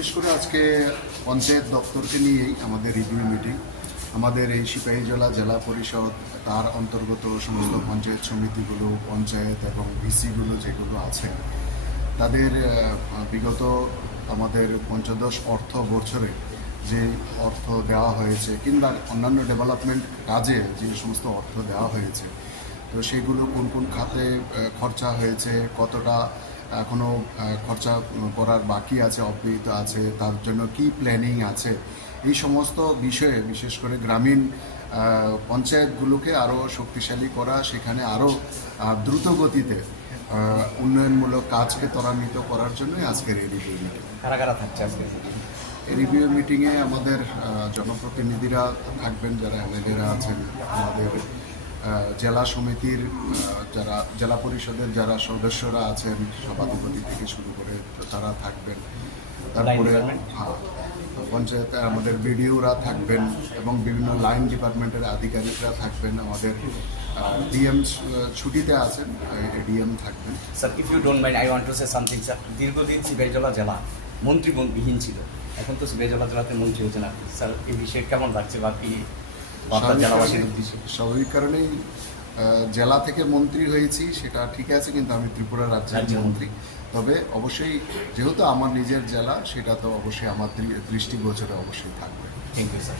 বিশেষ করে আজকে পঞ্চায়েত দপ্তরকে নিয়েই আমাদের রিভিউ মিটিং আমাদের এই সিপাহীজলা জেলা জেলা পরিষদ, তার অন্তর্গত সমস্ত পঞ্চায়েত সমিতিগুলো, পঞ্চায়েত এবং ভিসিগুলো যেগুলো আছে, তাদের বিগত আমাদের পঞ্চদশ অর্থ বছরে যে অর্থ দেওয়া হয়েছে কিংবা অন্যান্য ডেভেলপমেন্ট কাজে যে সমস্ত অর্থ দেওয়া হয়েছে, তো সেগুলো কোন কোন খাতে খরচা হয়েছে, কতটা এখনও খরচা করার বাকি আছে অব্যাহত আছে তার জন্য কি প্ল্যানিং আছে? এই সমস্ত বিষয়ে বিশেষ করে গ্রামীণ পঞ্চায়েতগুলোকে আরও শক্তিশালী করা সেখানে আরও দ্রুত গতিতে উন্নয়নমূলক কাজকে ত্বরান্বিত করার জন্যই আজকের এই রিভিউ মিটিং কারা কারা থাকছে আজকে এই রিভিউ মিটিংয়ে আমাদের জনপ্রতিনিধিরা থাকবেন যারা এমএলএরা আছেন আমাদের জেলা সমিতির যারা জেলা পরিষদের যারা সদস্যরা আছেন সভাধিপতি থেকে শুরু করে তারা থাকবেন। তারপরে? হ্যাঁ, পঞ্চায়েতে আমাদের বিডিওরা থাকবেন এবং বিভিন্ন লাইন ডিপার্টমেন্টের আধিকারিকরা থাকবেন। আমাদের ডিএম ছুটিতে আছেন ডিএম থাকবেন। Sir if you don't mind I want to say something sir দীর্ঘদিন সিপাহীজলা জেলা মন্ত্রী বিহীন ছিল। এখন তো সিপাহীজলা জেলাতে মন্ত্রী হয়েছেন আপনি স্যার এই বিষয়ে কেমন লাগছে বা কি বার্তা স্বাভাবিক কারণেই- জেলা থেকে মন্ত্রী হয়েছি সেটা ঠিক আছে কিন্তু আমি ত্রিপুরা রাজ্যের মন্ত্রী। তবে অবশ্যই যেহেতু আমার নিজের জেলা সেটা তো অবশ্যই আমার দৃষ্টিগোচরে অবশ্যই থাকবে। Thank you sir